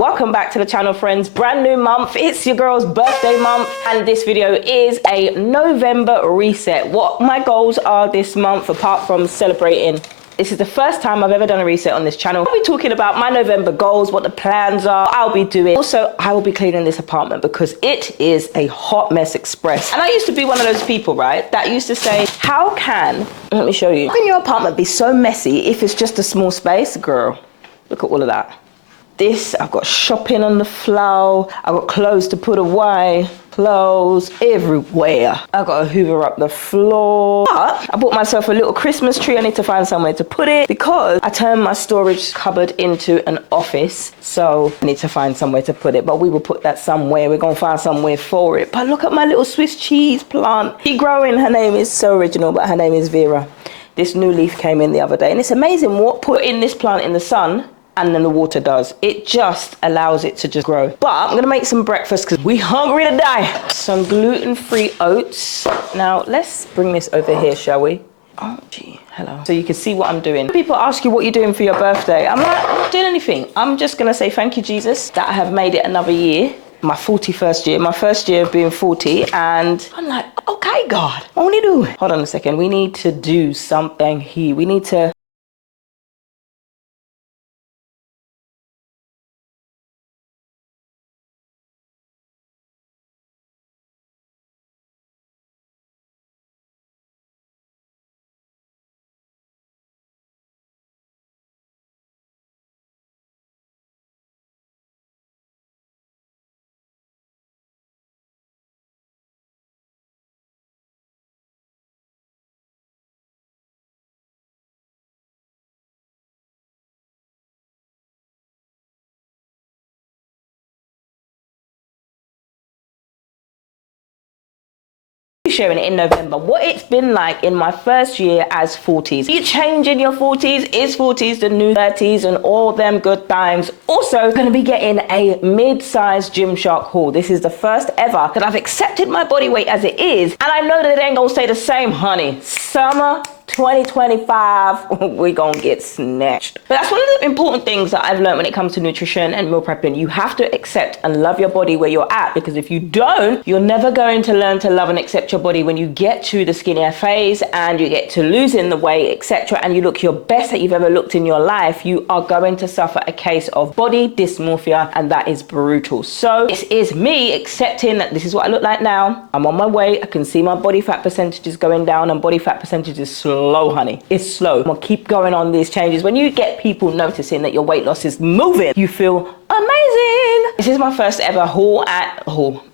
Welcome back to the channel, friends. Brand new month. It's your girl's birthday month, and this video is a November reset. What my goals are this month, apart from celebrating. This is the first time I've ever done a reset on this channel. I'll be talking about my November goals, what the plans are, I'll be doing. Also, I will be cleaning this apartment because it is a hot mess express. And I used to be one of those people, right, that used to say, how can, let me show you, how can your apartment be so messy if it's just a small space? Girl, look at all of that. This, I've got shopping on the floor, I've got clothes to put away, clothes everywhere. I've got to hoover up the floor. But I bought myself a little Christmas tree. I need to find somewhere to put it because I turned my storage cupboard into an office. So I need to find somewhere to put it, but we will put that somewhere. We're going to find somewhere for it. But look at my little Swiss cheese plant. She's growing. Her name is so original, but her name is Vera. This new leaf came in the other day, and it's amazing what putting this plant in the sun and then the water does. It just allows it to just grow. But I'm gonna make some breakfast because we hungry to die. Some gluten-free oats. Now let's bring this over here, shall we? Oh gee, hello. So you can see what I'm doing. People ask you what you're doing for your birthday. I'm like, I'm not doing anything. I'm just gonna say thank you, Jesus, that I have made it another year. My 41st year, my first year of being 40, and I'm like, okay, God, what do we do? Hold on a second, we need to do something here. We need to sharing it in November, what it's been like in my first year as 40s. You change in your 40s, is 40s the new 30s and all them good times. Also going to be getting a mid-sized Gymshark haul. This is the first ever that I've accepted my body weight as it is, and I know that it ain't gonna stay the same, honey. Summer 2025, we're gonna get snatched. But that's one of the important things that I've learned when it comes to nutrition and meal prepping. You have to accept and love your body where you're at, because if you don't, you're never going to learn to love and accept your body when you get to the skinnier phase and you get to losing the weight, etc., and you look your best that you've ever looked in your life. You are going to suffer a case of body dysmorphia, and that is brutal. So this is me accepting that this is what I look like now. I'm on my way. I can see my body fat percentages going down, and body fat percentage is slow, honey. It's slow. I'm gonna keep going on these changes. When you get people noticing that your weight loss is moving, you feel amazing. This is my first ever haul.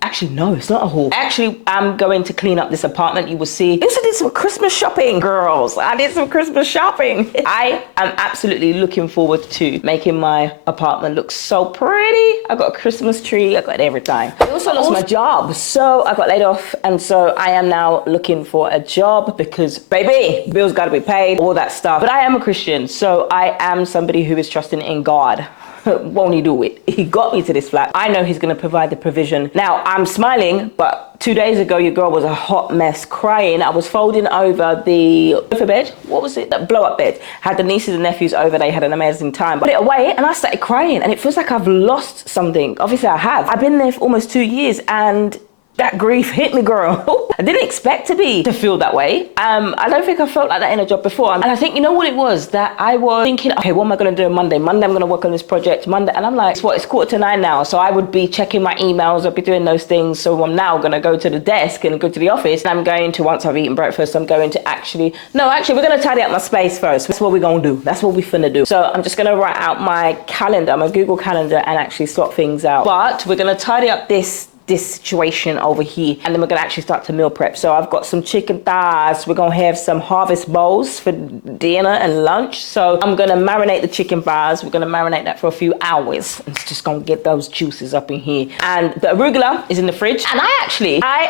Actually, no, it's not a haul. Actually, I'm going to clean up this apartment. You will see. I also did some Christmas shopping, girls. I did some Christmas shopping. I am absolutely looking forward to making my apartment look so pretty. I got a Christmas tree. I got everything. I also lost my job, so I got laid off, and so I am now looking for a job because, baby, bills got to be paid, all that stuff. But I am a Christian, so I am somebody who is trusting in God. Won't he do it? He got me to this flat. I know he's going to provide the provision. Now, I'm smiling, but 2 days ago, your girl was a hot mess, crying. I was folding over the sofa bed. What was it? That blow-up bed. Had the nieces and nephews over. They had an amazing time. But I put it away, and I started crying, and it feels like I've lost something. Obviously, I have. I've been there for almost 2 years, and that grief hit me, girl. I didn't expect to feel that way. I don't think I felt like that in a job before. And I think, you know what it was? That I was thinking, okay, what am I gonna do on Monday? Monday, I'm gonna work on this project. Monday, and I'm like, it's 8:45 now. So I would be checking my emails, I'd be doing those things. So I'm now gonna go to the desk and go to the office. And I'm going to, once I've eaten breakfast, I'm going to we're gonna tidy up my space first. That's what we're gonna do. That's what we're finna do. So I'm just gonna write out my calendar, my Google calendar, and actually swap things out. But we're gonna tidy up this situation over here, and then we're gonna actually start to meal prep. So I've got some chicken thighs. We're gonna have some harvest bowls for dinner and lunch. So I'm gonna marinate the chicken thighs. We're gonna marinate that for a few hours. It's just gonna get those juices up in here. And the arugula is in the fridge. And I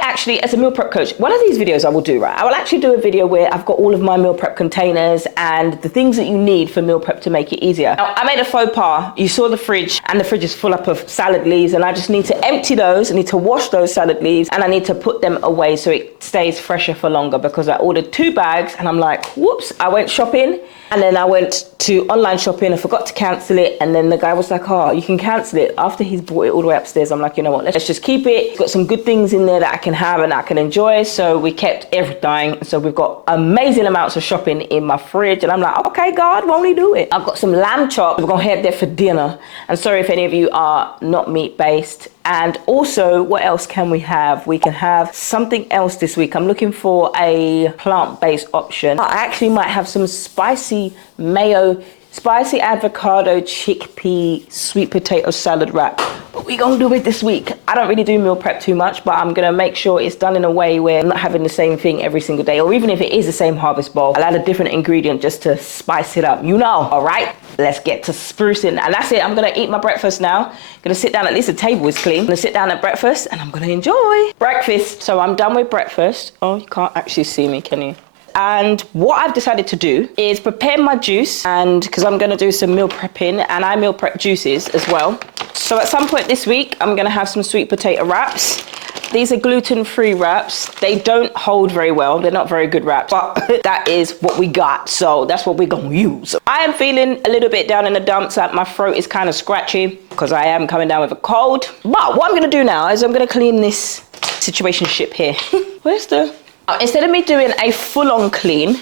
actually, as a meal prep coach, one of these videos I will do, right? I will actually do a video where I've got all of my meal prep containers and the things that you need for meal prep to make it easier. Now, I made a faux pas. You saw the fridge, and the fridge is full up of salad leaves, and I just need to empty those. I need to wash those salad leaves, and I need to put them away so it stays fresher for longer, because I ordered 2 bags, and I'm like, whoops, I went shopping, and then I went to online shopping. I forgot to cancel it, and then the guy was like, oh, you can cancel it. After he's brought it all the way upstairs, I'm like, you know what, let's just keep it. It's got some good things in there that I can have and I can enjoy. So we kept everything. So we've got amazing amounts of shopping in my fridge, and I'm like, okay, God, won't he do it? I've got some lamb chops. We're gonna head there for dinner. And sorry if any of you are not meat-based. And also, what else can we have? We can have something else this week. I'm looking for a plant-based option. I actually might have some spicy mayo, spicy avocado, chickpea, sweet potato salad wrap. But we're gonna do it this week. I don't really do meal prep too much, but I'm gonna make sure it's done in a way where I'm not having the same thing every single day, or even if it is the same harvest bowl, I'll add a different ingredient just to spice it up, you know. All right, let's get to sprucing. And that's it, I'm gonna eat my breakfast now. Gonna sit down, at least the table is clean. I'm gonna sit down at breakfast and I'm gonna enjoy breakfast. So I'm done with breakfast. Oh, you can't actually see me, can you? And what I've decided to do is prepare my juice, and because I'm gonna do some meal prepping, and I meal prep juices as well. So at some point this week, I'm gonna have some sweet potato wraps. These are gluten-free wraps. They don't hold very well. They're not very good wraps, but that is what we got. So that's what we're gonna use. I am feeling a little bit down in the dumps. Like my throat is kind of scratchy because I am coming down with a cold. But what I'm gonna do now is I'm gonna clean this situationship here. Where's the... Instead of me doing a full-on clean,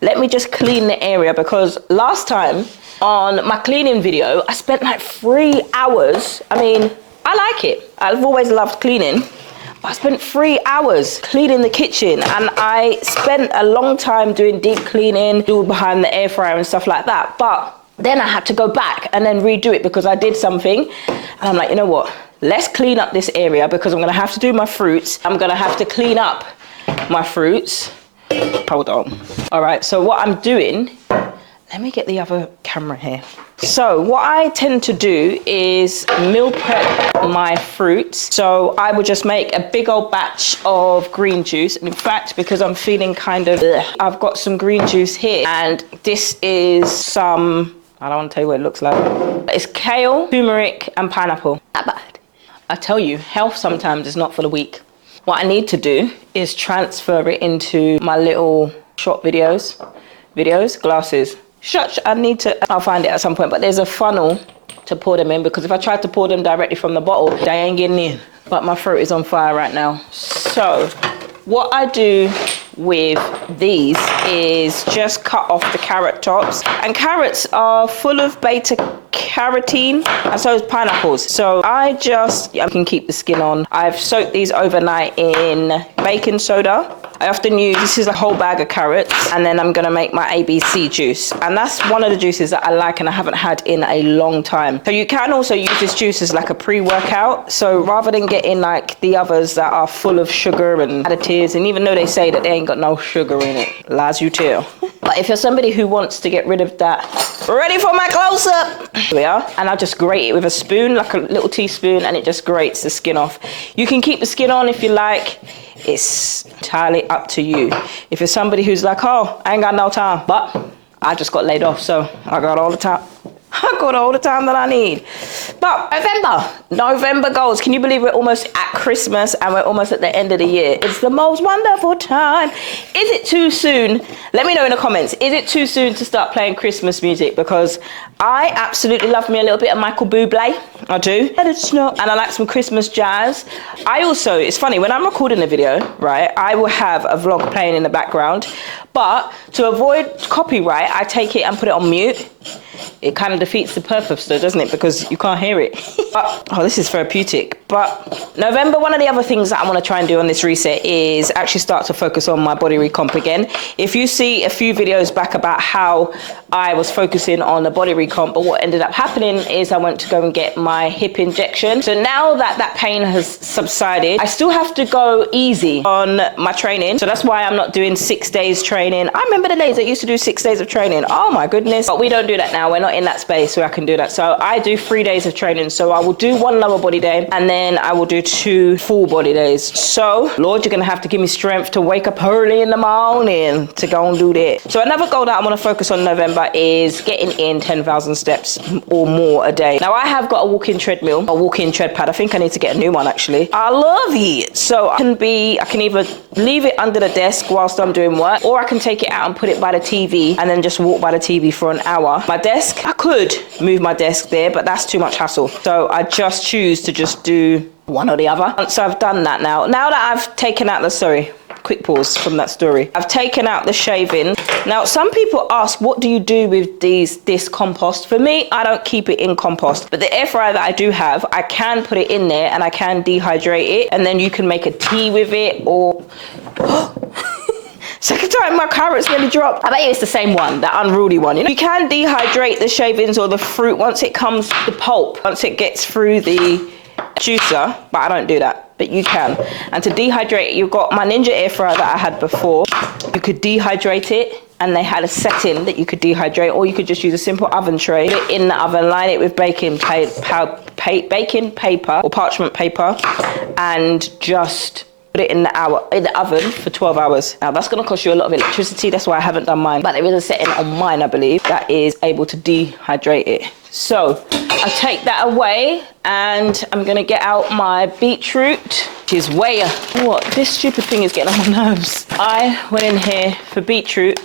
let me just clean the area, because last time on my cleaning video, I spent like 3 hours. I mean, I like it. I've always loved cleaning. But I spent 3 hours cleaning the kitchen, and I spent a long time doing deep cleaning, doing behind the air fryer and stuff like that. But then I had to go back and then redo it because I did something. And I'm like, you know what? Let's clean up this area, because I'm gonna have to do my fruits. I'm gonna have to clean up my fruits. Hold on. All right, so what I'm doing, let me get the other camera here. So what I tend to do is meal prep my fruits. So I would just make a big old batch of green juice. And in fact, because I'm feeling kind of, I've got some green juice here, and this is some, I don't want to tell you what it looks like. It's kale, turmeric, and pineapple. Not bad. I tell you, health sometimes is not for the weak. What I need to do is transfer it into my little short glasses. I'll find it at some point, but there's a funnel to pour them in, because if I try to pour them directly from the bottle, they ain't getting in. But my throat is on fire right now. So what I do with these is just cut off the carrot tops. And carrots are full of beta carotene, and so is pineapples. So I can keep the skin on. I've soaked these overnight in baking soda. I often use, this is a whole bag of carrots, and then I'm gonna make my ABC juice. And that's one of the juices that I like and I haven't had in a long time. So you can also use this juice as like a pre-workout. So rather than getting like the others that are full of sugar and additives, and even though they say that they ain't got no sugar in it, lies you tell. But if you're somebody who wants to get rid of that, ready for my close-up. Here we are. And I'll just grate it with a spoon, like a little teaspoon, and it just grates the skin off. You can keep the skin on if you like. It's entirely up to you. If you're somebody who's like, oh, I ain't got no time, but I just got laid off, so I got all the time. I got all the time that I need. But November goes. Can you believe we're almost at Christmas and we're almost at the end of the year? It's the most wonderful time. Is it too soon? Let me know in the comments. Is it too soon to start playing Christmas music? Because I absolutely love me a little bit of Michael Bublé. I do. Let it snow. And I like some Christmas jazz. I also, it's funny, when I'm recording a video, right, I will have a vlog playing in the background. But to avoid copyright, I take it and put it on mute. It kind of defeats the purpose though, doesn't it? Because you can't hear it. But, oh, this is therapeutic. But November, one of the other things that I want to try and do on this reset is actually start to focus on my body recomp again. If you see a few videos back about how I was focusing on the body recomp, but what ended up happening is I went to go and get my hip injection. So now that that pain has subsided, I still have to go easy on my training. So that's why I'm not doing 6 days training. I remember the days I used to do 6 days of training. Oh my goodness. But we don't do that now. We're not in that space where I can do that. So I do 3 days of training. So I will do one lower body day, and then then I will do 2 full body days. So, Lord, you're gonna have to give me strength to wake up early in the morning to go and do that. So another goal that I wanna focus on in November is getting in 10,000 steps or more a day. Now I have got a walk-in treadmill, a walk-in tread pad. I think I need to get a new one actually. I love it. So I can either leave it under the desk whilst I'm doing work, or I can take it out and put it by the TV and then just walk by the TV for an hour. My desk, I could move my desk there, but that's too much hassle. So I just choose to just do one or the other. So I've done that now. Now that I've taken out the, quick pause from that story. I've taken out the shaving. Now, some people ask, what do you do with this compost? For me, I don't keep it in compost, but the air fryer that I do have, I can put it in there and I can dehydrate it, and then you can make a tea with it, or second time my carrots nearly dropped. I bet you it's the same one, that unruly one. You know, you can dehydrate the shavings or the fruit once it comes, the pulp, once it gets through the juicer, but I don't do that. But you can. And to dehydrate, you've got my Ninja air fryer that I had before. You could dehydrate it, and they had a setting that you could dehydrate, or you could just use a simple oven tray, put it in the oven, line it with baking paper or parchment paper, and just put it in the oven for 12 hours. Now that's gonna cost you a lot of electricity, that's why I haven't done mine. But there is a setting on mine, I believe, that is able to dehydrate it. So I take that away, and I'm gonna get out my beetroot, which is what? This stupid thing is getting on my nerves. I went in here for beetroot,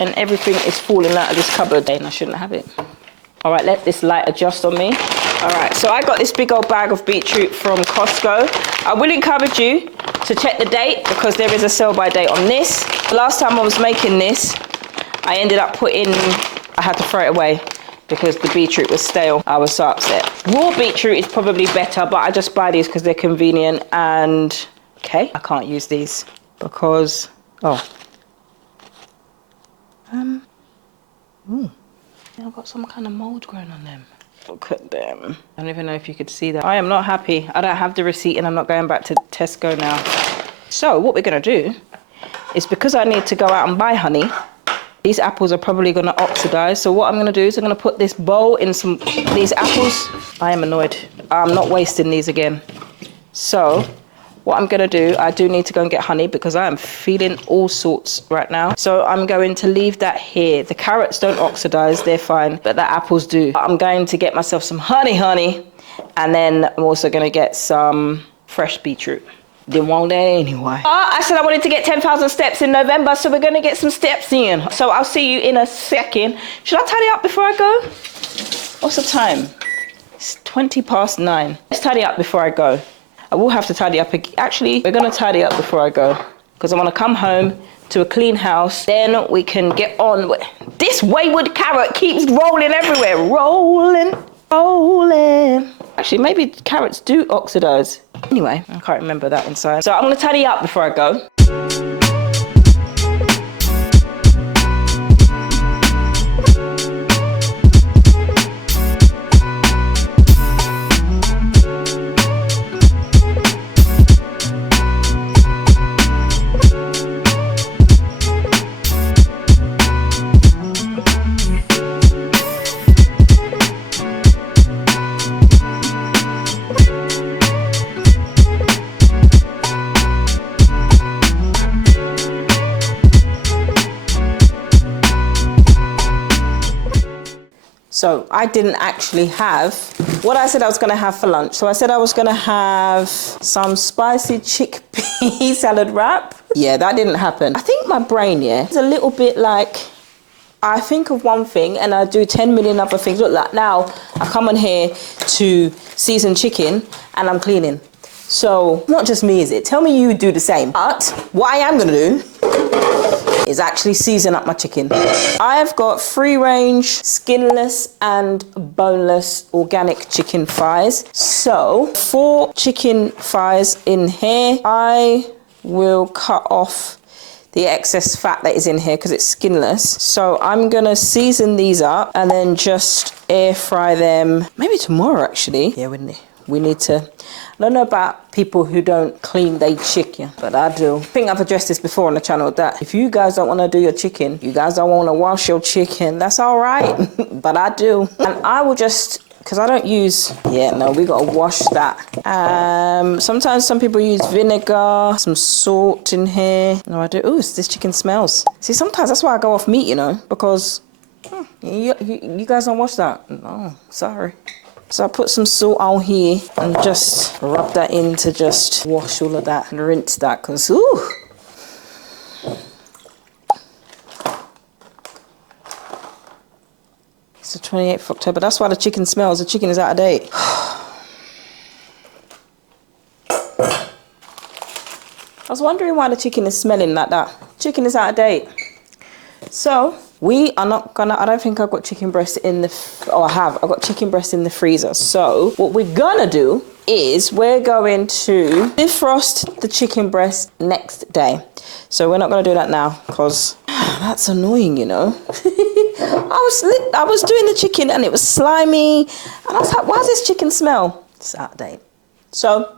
and everything is falling out of this cupboard, and I shouldn't have it. All right, let this light adjust on me. All right, so I got this big old bag of beetroot from Costco. I will encourage you to check the date, because there is a sell by date on this. The last time I was making this, I ended up I had to throw it away because the beetroot was stale. I was so upset. Raw beetroot is probably better, but I just buy these because they're convenient. And okay, I can't use these because, I've got some kind of mold growing on them. Look at them. I don't even know if you could see that. I am not happy. I don't have the receipt, and I'm not going back to Tesco now. So what we're gonna do is, because I need to go out and buy honey, these apples are probably gonna oxidize. So what I'm gonna do is I'm gonna put this bowl in these apples. I am annoyed. I'm not wasting these again. So what I'm gonna do, I do need to go and get honey because I am feeling all sorts right now. So I'm going to leave that here. The carrots don't oxidize, they're fine, but the apples do. I'm going to get myself some honey, and then I'm also gonna get some fresh beetroot. Didn't want that anyway. I said I wanted to get 10,000 steps in November, so we're gonna get some steps in. So I'll see you in a second. Should I tidy up before I go? What's the time? It's 9:20. Let's tidy up before I go. I will have to tidy up. Actually, we're gonna tidy up before I go, because I wanna come home to a clean house. Then we can get on. This wayward carrot keeps rolling everywhere. Rolling. Actually, maybe carrots do oxidize. Anyway, I can't remember that inside. So I'm gonna tidy up before I go. So I didn't actually have what I said I was gonna have for lunch. So I said I was gonna have some spicy chickpea salad wrap. Yeah, that didn't happen. I think my brain, is a little bit like, I think of one thing and I do 10 million other things. Look, like now I come on here to season chicken and I'm cleaning. So not just me, is it? Tell me you do the same. But what I am gonna do is actually season up my chicken. I've got free range, skinless and boneless organic chicken thighs. So 4 chicken thighs in here. I will cut off the excess fat that is in here because it's skinless. So I'm gonna season these up and then just air fry them, maybe tomorrow actually. Yeah, we need to, I don't know about people who don't clean their chicken, but I do. I think I've addressed this before on the channel, that if you guys don't want to do your chicken, you guys don't want to wash your chicken, that's all right, but I do. And I will just because I don't use, yeah, no, we gotta wash that. Sometimes some people use vinegar, some salt in here. No, I do. Ooh, this chicken smells. See, sometimes that's why I go off meat, you know, because you guys don't wash that. No, sorry. So I put some salt on here and just rub that in to just wash all of that and rinse that, because, ooh. It's the 28th of October. That's why the chicken smells. The chicken is out of date. I was wondering why the chicken is smelling like that. Chicken is out of date. So we are not gonna, I don't think I've got chicken breast in the, I've got chicken breast in the freezer. So what we're gonna do is we're going to defrost the chicken breast next day. So we're not gonna do that now because that's annoying, you know. I was doing the chicken and it was slimy. And I was like, why does this chicken smell? It's out of date. So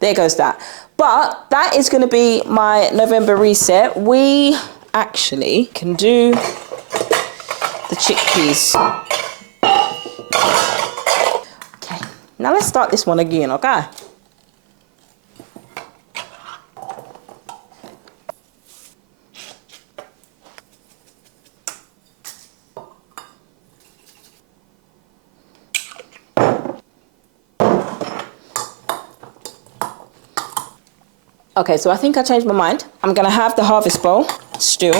there goes that. But that is gonna be my November reset. We actually can do the chickpeas. Okay, now let's start this one again, okay? Okay, so I think I changed my mind. I'm gonna have the harvest bowl still.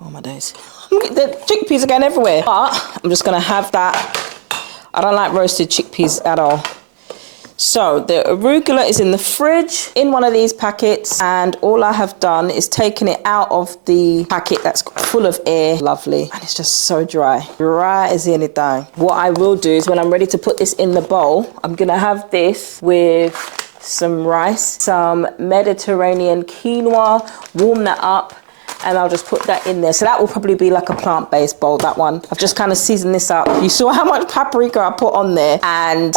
Oh my days. The chickpeas are going everywhere. But I'm just gonna have that. I don't like roasted chickpeas at all. So the arugula is in the fridge in one of these packets, and all I have done is taken it out of the packet that's full of air. Lovely. And it's just so dry. Dry as anything. What I will do is when I'm ready to put this in the bowl, I'm gonna have this with some rice, some Mediterranean quinoa, warm that up, and I'll just put that in there. So that will probably be like a plant-based bowl, that one. I've just kind of seasoned this up. You saw how much paprika I put on there, and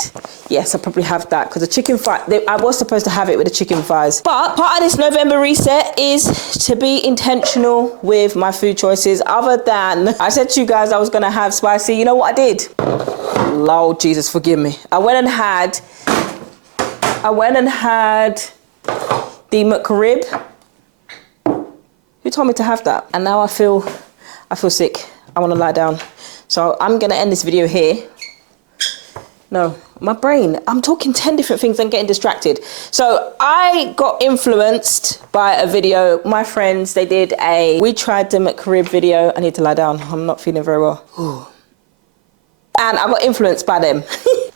yes, I'll probably have that because the chicken fry, I was supposed to have it with the chicken fries. But part of this November reset is to be intentional with my food choices. Other than, I said to you guys I was gonna have spicy. You know what I did? Lord Jesus, forgive me. I went and had the McRib. Who told me to have that? And now I feel sick. I want to lie down. So I'm going to end this video here. No, my brain. I'm talking 10 different things and getting distracted. So I got influenced by a video. My friends, we tried the McRib video. I need to lie down. I'm not feeling very well. Ooh. And I got influenced by them.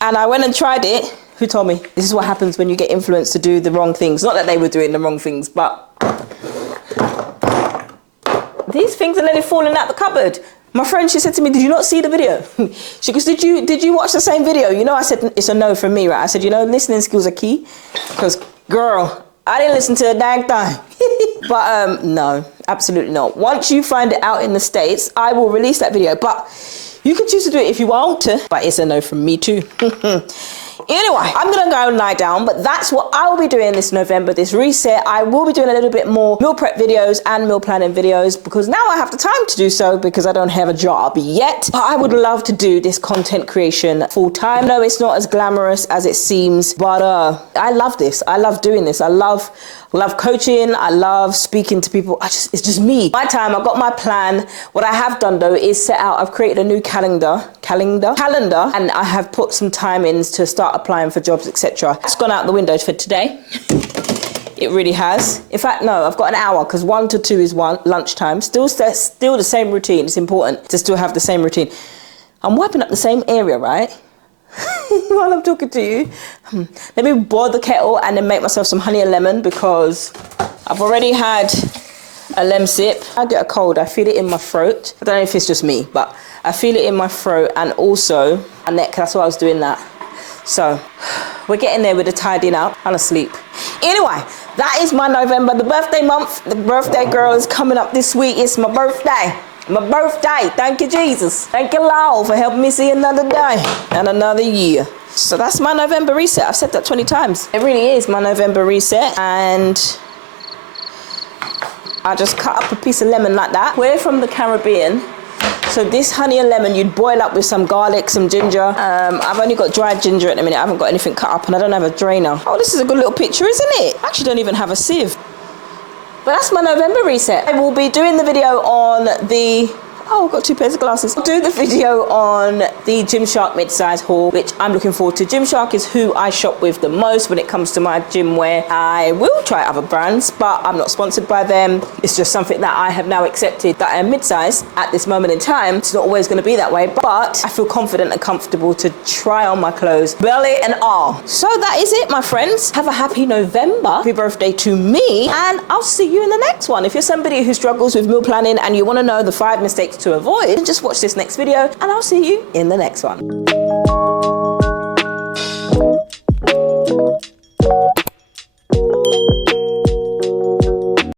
And I went and tried it. Who told me? This is what happens when you get influenced to do the wrong things. Not that they were doing the wrong things, but these things are nearly falling out the cupboard. My friend, she said to me, did you not see the video? She goes, did you watch the same video? You know, I said, it's a no from me, right? I said, you know, listening skills are key. Because, girl, I didn't listen to a dang thing. But no, absolutely not. Once you find it out in the States, I will release that video. But you can choose to do it if you want to. But it's a no from me too. Anyway, I'm gonna go and lie down, but that's what I will be doing this November, this reset. I will be doing a little bit more meal prep videos and meal planning videos because now I have the time to do so because I don't have a job yet. But I would love to do this content creation full time. No, it's not as glamorous as it seems, but I love this. I love doing this. I love coaching. I love speaking to people. It's just me. My time, I've got my plan. What I have done though is set out, I've created a new calendar, and I have put some timings to start applying for jobs, etc. It's gone out the window for today. It really has. In fact, no, I've got an hour because 1 to 2 is lunchtime. Still the same routine. It's important to still have the same routine. I'm wiping up the same area, right? While I'm talking to you. Let me boil the kettle and then make myself some honey and lemon because I've already had a lemon sip. I get a cold, I feel it in my throat. I don't know if it's just me, but I feel it in my throat and also my neck. That's why I was doing that. So we're getting there with the tidying up and asleep. Anyway, that is my November, the birthday month. The birthday girl is coming up this week. It's my birthday. My birthday. Thank you, Jesus. Thank you, Lord, for helping me see another day and another year. So that's my November reset. I've said that 20 times. It really is my November reset. And I just cut up a piece of lemon like that. We're from the Caribbean. So this honey and lemon, you'd boil up with some garlic, some ginger. I've only got dried ginger at the minute. I haven't got anything cut up and I don't have a drainer. Oh, this is a good little picture, isn't it? I actually don't even have a sieve. But that's my November reset. I will be doing the video on the... Oh, I've got 2 pairs of glasses. I'll do the video on the Gymshark mid-size haul, which I'm looking forward to. Gymshark is who I shop with the most when it comes to my gym wear. I will try other brands, but I'm not sponsored by them. It's just something that I have now accepted that I am mid-size at this moment in time. It's not always going to be that way, but I feel confident and comfortable to try on my clothes, belly and arm. So that is it, my friends. Have a happy November. Happy birthday to me, and I'll see you in the next one. If you're somebody who struggles with meal planning and you want to know the 5 mistakes to avoid, just watch this next video and I'll see you in the next one.